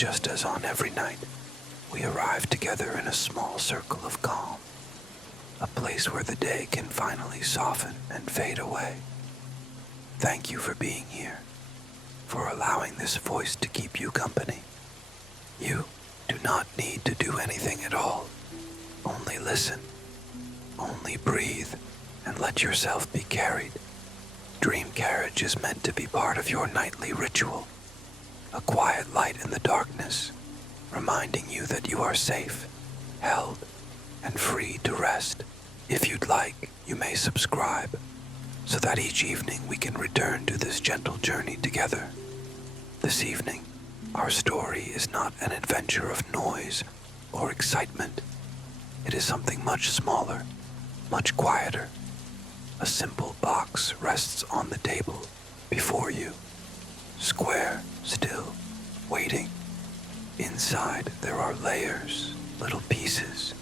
just as on every night, we arrive together in a small circle of calm, a place where the day can finally soften and fade away. Thank you for being here, for allowing this voice to keep you company. You do not need to do anything at all. Only listen, only breathe, and let yourself be carried. Dream Carriage is meant to be part of your nightly ritual, a quiet light in the darkness, reminding you that you are safe, held, and free to rest. If you'd like, you may subscribe, so that each evening we can return to this gentle journey together. This evening, our story is not an adventure of noise or excitement. It is something much smaller, much quieter. A simple box rests on the table before you, square, still, waiting. Inside there are layers, little pieces,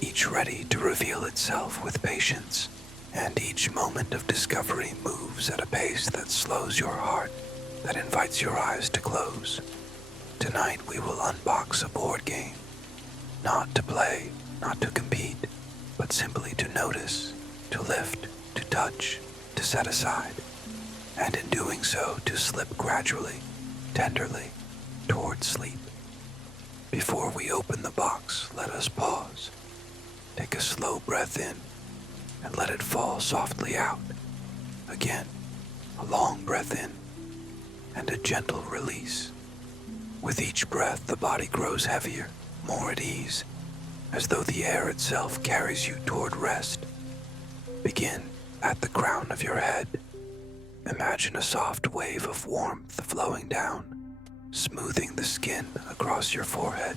each ready to reveal itself with patience, and each moment of discovery moves at a pace that slows your heart, that invites your eyes to close. Tonight we will unbox a board game, not to play, not to compete, but simply to notice, to lift, to touch, to set aside, and in doing so to slip gradually, tenderly, toward sleep. Before we open the box, let us pause. Take a slow breath in and let it fall softly out. Again, a long breath in and a gentle release. With each breath, the body grows heavier, more at ease, as though the air itself carries you toward rest. Begin at the crown of your head. Imagine a soft wave of warmth flowing down, smoothing the skin across your forehead,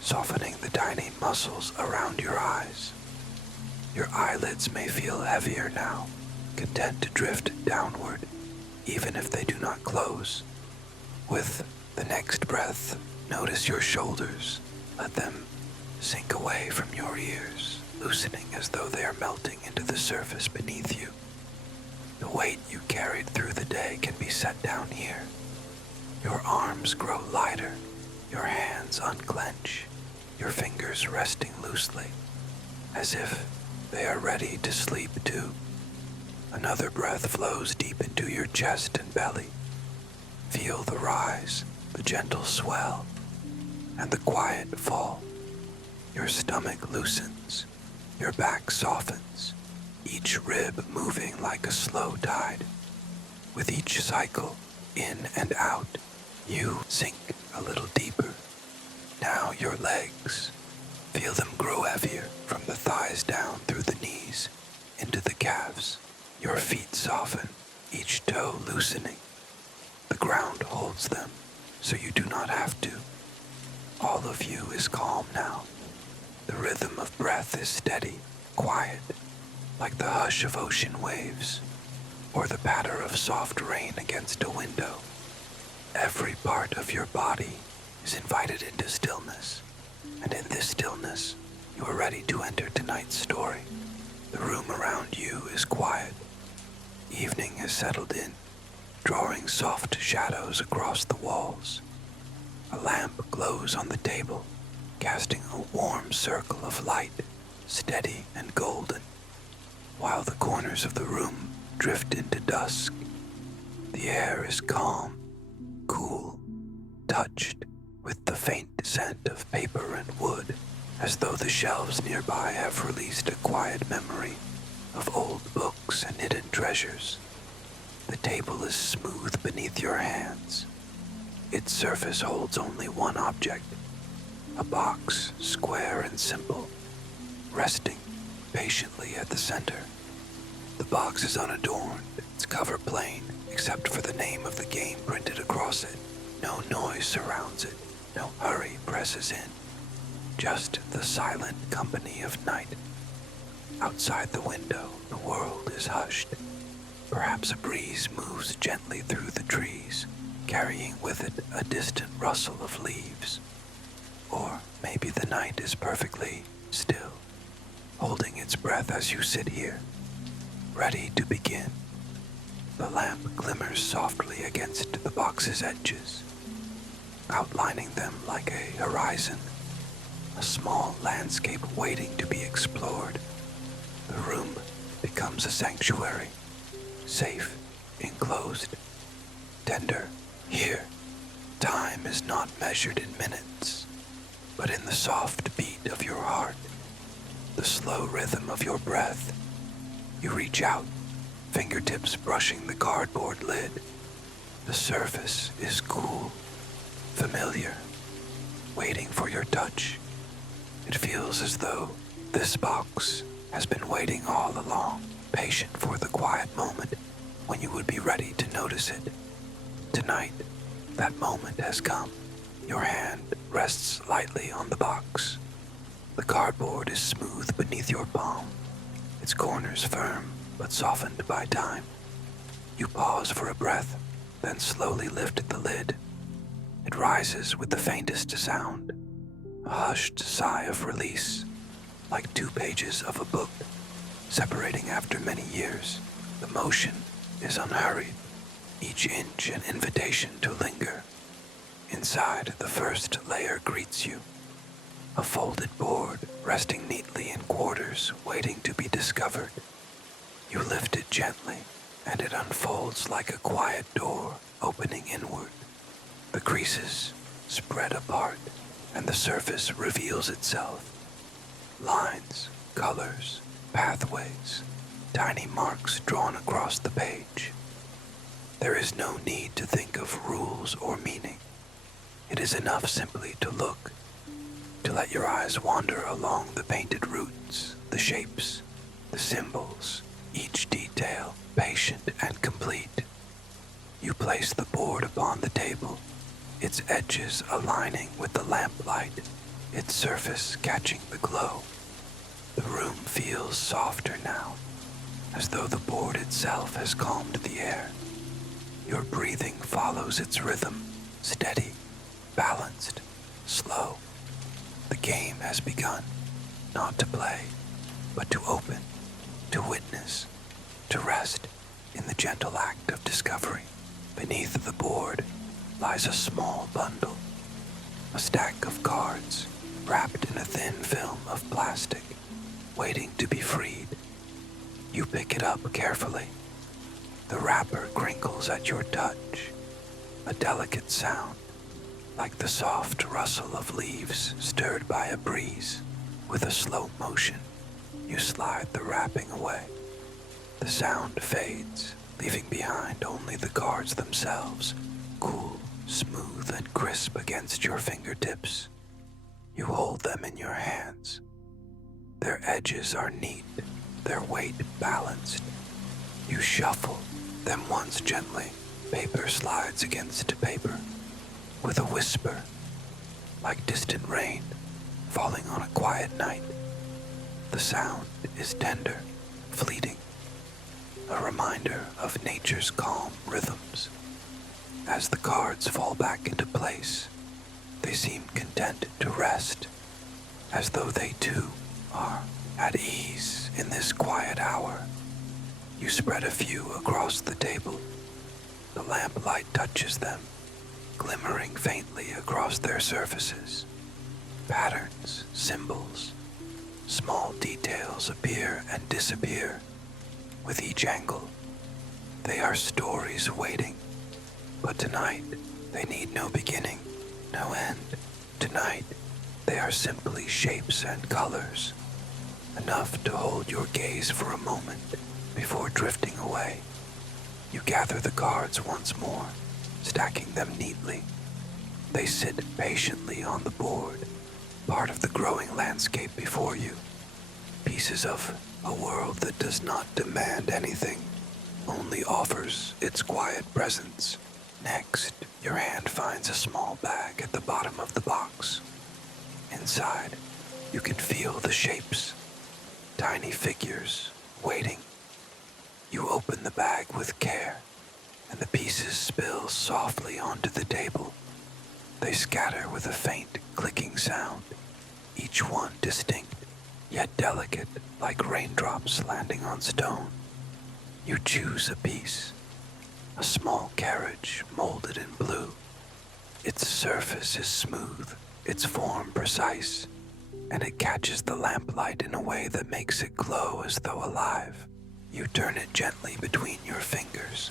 softening the tiny muscles around your eyes. Your eyelids may feel heavier now, content to drift downward, even if they do not close. With the next breath, notice your shoulders. Let them sink away from your ears, loosening as though they are melting into the surface beneath you. The weight you carried through the day can be set down here. Your arms grow lighter, your hands unclench, your fingers resting loosely, as if they are ready to sleep too. Another breath flows deep into your chest and belly. Feel the rise, the gentle swell, and the quiet fall. Your stomach loosens, your back softens, each rib moving like a slow tide. With each cycle, in and out, you sink a little deeper. Now your legs, feel them grow heavier from the thighs down through the knees, into the calves. Your feet soften, each toe loosening. The ground holds them, so you do not have to. All of you is calm now. The rhythm of breath is steady, quiet, like the hush of ocean waves, or the patter of soft rain against a window. Every part of your body is invited into stillness, and in this stillness, you are ready to enter tonight's story. The room around you is quiet. Evening has settled in, drawing soft shadows across the walls. A lamp glows on the table, casting a warm circle of light, steady and golden, while the corners of the room drift into dusk. The air is calm, cool, touched with the faint scent of paper and wood, as though the shelves nearby have released a quiet memory of old books and hidden treasures. The table is smooth beneath your hands. Its surface holds only one object, a box, square and simple, resting patiently at the center. The box is unadorned, its cover plain, except for the name of the game printed across it. No noise surrounds it, no hurry presses in, just the silent company of night. Outside the window, the world is hushed. Perhaps a breeze moves gently through the trees, carrying with it a distant rustle of leaves. Or maybe the night is perfectly still, holding its breath as you sit here, ready to begin. The lamp glimmers softly against the box's edges. outlining them like a horizon, a small landscape waiting to be explored. The room becomes a sanctuary, safe, enclosed, tender. Here, time is not measured in minutes, but in the soft beat of your heart, the slow rhythm of your breath. You reach out, fingertips brushing the cardboard lid. The surface is cool, familiar, waiting for your touch. It feels as though this box has been waiting all along, patient for the quiet moment when you would be ready to notice it. Tonight, that moment has come. Your hand rests lightly on the box. The cardboard is smooth beneath your palm, its corners firm but softened by time. You pause for a breath, then slowly lift the lid. It rises with the faintest sound, a hushed sigh of release, like 2 pages of a book, separating after many years. The motion is unhurried, each inch an invitation to linger. Inside, the first layer greets you, a folded board resting neatly in quarters, waiting to be discovered. You lift it gently, and it unfolds like a quiet door opening inward. The creases spread apart, and the surface reveals itself. Lines, colors, pathways, tiny marks drawn across the page. There is no need to think of rules or meaning. It is enough simply to look, to let your eyes wander along the painted roots, the shapes, the symbols, each detail patient and complete. You place the board upon the table, its edges aligning with the lamplight, its surface catching the glow. The room feels softer now, as though the board itself has calmed the air. Your breathing follows its rhythm, steady, balanced, slow. The game has begun, not to play, but to open, to witness, to rest in the gentle act of discovery. Beneath the board lies a small bundle, a stack of cards wrapped in a thin film of plastic, waiting to be freed. You pick it up carefully. The wrapper crinkles at your touch, a delicate sound, like the soft rustle of leaves stirred by a breeze. With a slow motion, you slide the wrapping away. The sound fades, leaving behind only the cards themselves, cool, smooth, and crisp against your fingertips. You hold them in your hands. Their edges are neat, their weight balanced. You shuffle them once gently. Paper slides against paper, with a whisper, like distant rain falling on a quiet night. The sound is tender, fleeting, a reminder of nature's calm rhythms. As the cards fall back into place, they seem content to rest, as though they too are at ease in this quiet hour. You spread a few across the table. The lamplight touches them, glimmering faintly across their surfaces. Patterns, symbols, small details appear and disappear with each angle. They are stories waiting, but tonight they need no beginning, no end. Tonight they are simply shapes and colors, enough to hold your gaze for a moment before drifting away. You gather the cards once more, stacking them neatly. They sit patiently on the board, part of the growing landscape before you. Pieces of a world that does not demand anything, only offers its quiet presence. Next, your hand finds a small bag at the bottom of the box. Inside, you can feel the shapes, tiny figures waiting. You open the bag with care, and the pieces spill softly onto the table. They scatter with a faint clicking sound, each one distinct, yet delicate, like raindrops landing on stone. You choose a piece, a small carriage molded in blue. Its surface is smooth, its form precise, and it catches the lamplight in a way that makes it glow as though alive. You turn it gently between your fingers,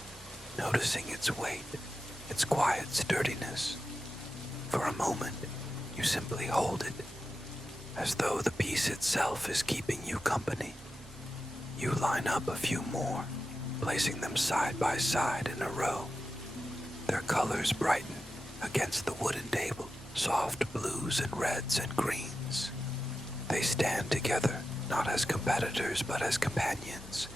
noticing its weight, its quiet sturdiness. For a moment, you simply hold it, as though the piece itself is keeping you company. You line up a few more, placing them side by side in a row. Their colors brighten against the wooden table, soft blues and reds and greens. They stand together, not as competitors but as companions,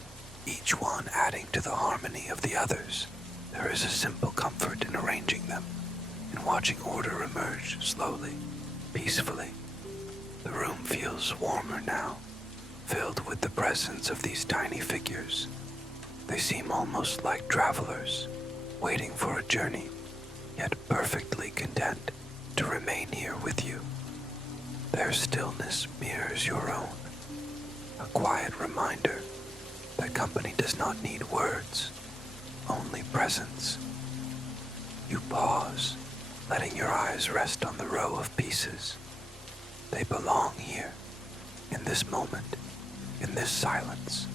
each one adding to the harmony of the others. There is a simple comfort in arranging them, in watching order emerge slowly, peacefully. The room feels warmer now, filled with the presence of these tiny figures. They seem almost like travelers, waiting for a journey, yet perfectly content to remain here with you. Their stillness mirrors your own, a quiet reminder that company does not need words, only presence. You pause, letting your eyes rest on the row of pieces. They belong here, in this moment, in this silence.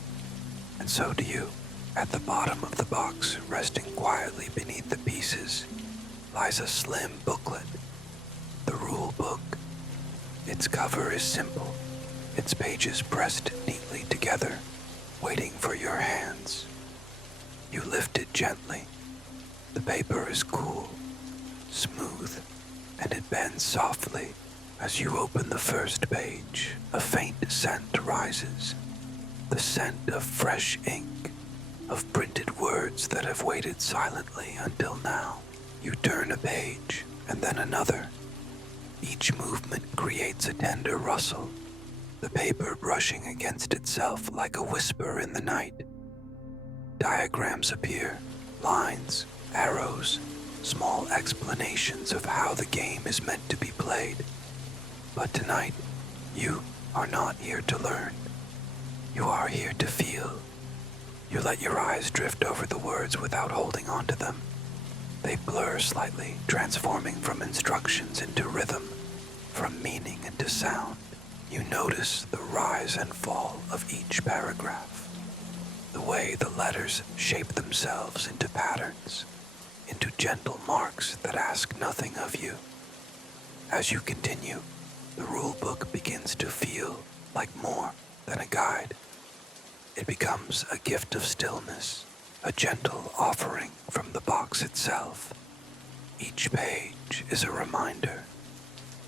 And so do you. At the bottom of the box, resting quietly beneath the pieces, lies a slim booklet, the rule book. Its cover is simple, its pages pressed neatly together, waiting for your hands. You lift it gently. The paper is cool, smooth, and it bends softly. As you open the first page, a faint scent rises, the scent of fresh ink, of printed words that have waited silently until now. You turn a page, and then another. Each movement creates a tender rustle, the paper brushing against itself like a whisper in the night. Diagrams appear, lines, arrows, small explanations of how the game is meant to be played. But tonight, you are not here to learn. You are here to feel. You let your eyes drift over the words without holding on to them. They blur slightly, transforming from instructions into rhythm, from meaning into sound. You notice the rise and fall of each paragraph, the way the letters shape themselves into patterns, into gentle marks that ask nothing of you. As you continue, the rulebook begins to feel like more than a guide. It becomes a gift of stillness, a gentle offering from the box itself. Each page is a reminder.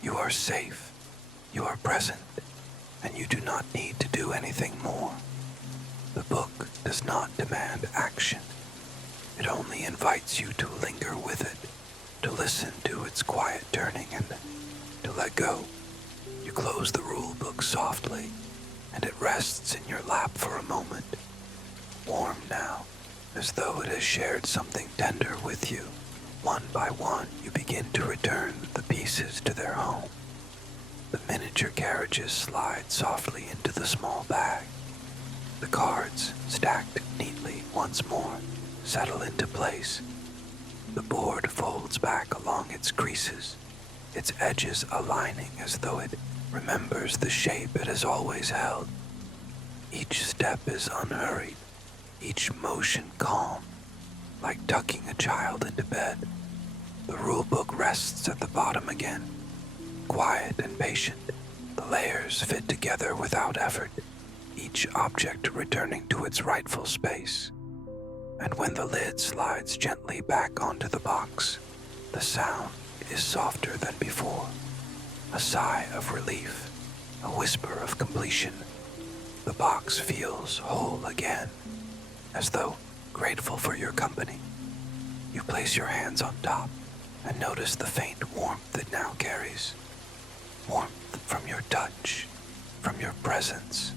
You are safe, you are present, and you do not need to do anything more. The book does not demand action. It only invites you to linger with it, to listen to its quiet turning and to let go. You close the rule book softly, and it rests in your lap for a moment, warm now, as though it has shared something tender with you. One by one, you begin to return the pieces to their home. The miniature carriages slide softly into the small bag. The cards, stacked neatly once more, settle into place. The board folds back along its creases, its edges aligning as though it remembers the shape it has always held. Each step is unhurried, each motion calm, like tucking a child into bed. The rulebook rests at the bottom again, quiet and patient. The layers fit together without effort, each object returning to its rightful space. And when the lid slides gently back onto the box, the sound is softer than before. A sigh of relief, a whisper of completion. The box feels whole again, as though grateful for your company. You place your hands on top and notice the faint warmth it now carries. Warmth from your touch, from your presence.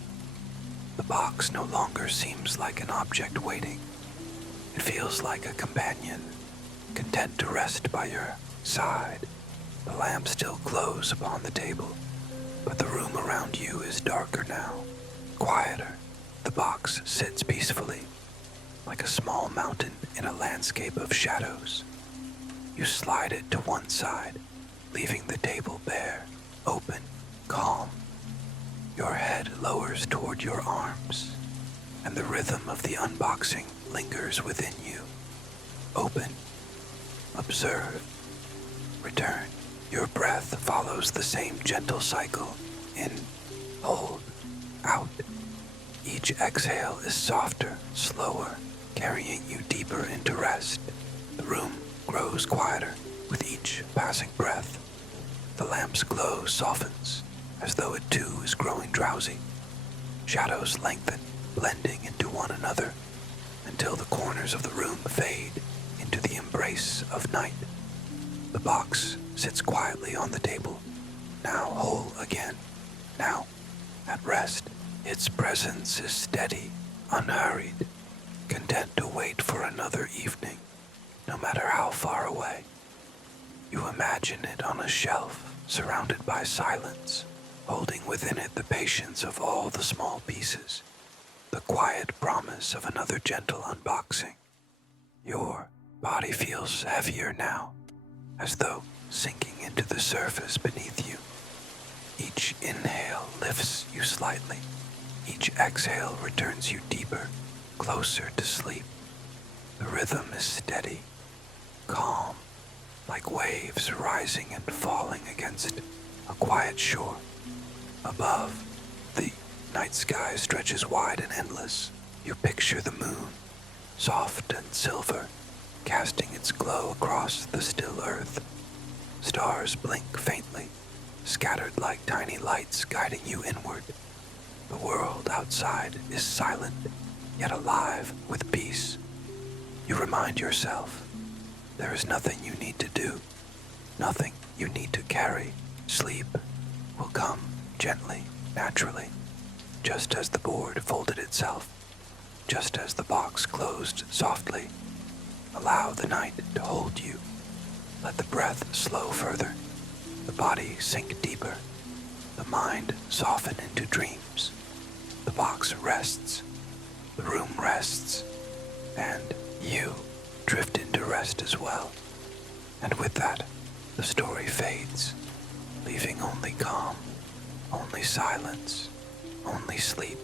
The box no longer seems like an object waiting. It feels like a companion, content to rest by your side. The lamp still glows upon the table, but the room around you is darker now, quieter. The box sits peacefully, like a small mountain in a landscape of shadows. You slide it to one side, leaving the table bare, open, calm. Your head lowers toward your arms, and the rhythm of the unboxing lingers within you. Open, observe, return. Your breath follows the same gentle cycle. In, hold, out. Each exhale is softer, slower, carrying you deeper into rest. The room grows quieter with each passing breath. The lamp's glow softens, as though it too is growing drowsy. Shadows lengthen, blending into one another, until the corners of the room fade into the embrace of night. The box sits quietly on the table, now whole again, now at rest. Its presence is steady, unhurried, content to wait for another evening, no matter how far away. You imagine it on a shelf, surrounded by silence, holding within it the patience of all the small pieces, the quiet promise of another gentle unboxing. Your body feels heavier now, as though sinking into the surface beneath you. Each inhale lifts you slightly. Each exhale returns you deeper, closer to sleep. The rhythm is steady, calm, like waves rising and falling against a quiet shore. Above, the night sky stretches wide and endless. You picture the moon, soft and silver, casting its glow across the still earth. Stars blink faintly, scattered like tiny lights guiding you inward. The world outside is silent, yet alive with peace. You remind yourself, there is nothing you need to do, nothing you need to carry. Sleep will come gently, naturally, just as the board folded itself, just as the box closed softly. Allow the night to hold you. Let the breath slow further, the body sink deeper, the mind soften into dreams. The box rests, the room rests, and you drift into rest as well. And with that, the story fades, leaving only calm, only silence, only sleep.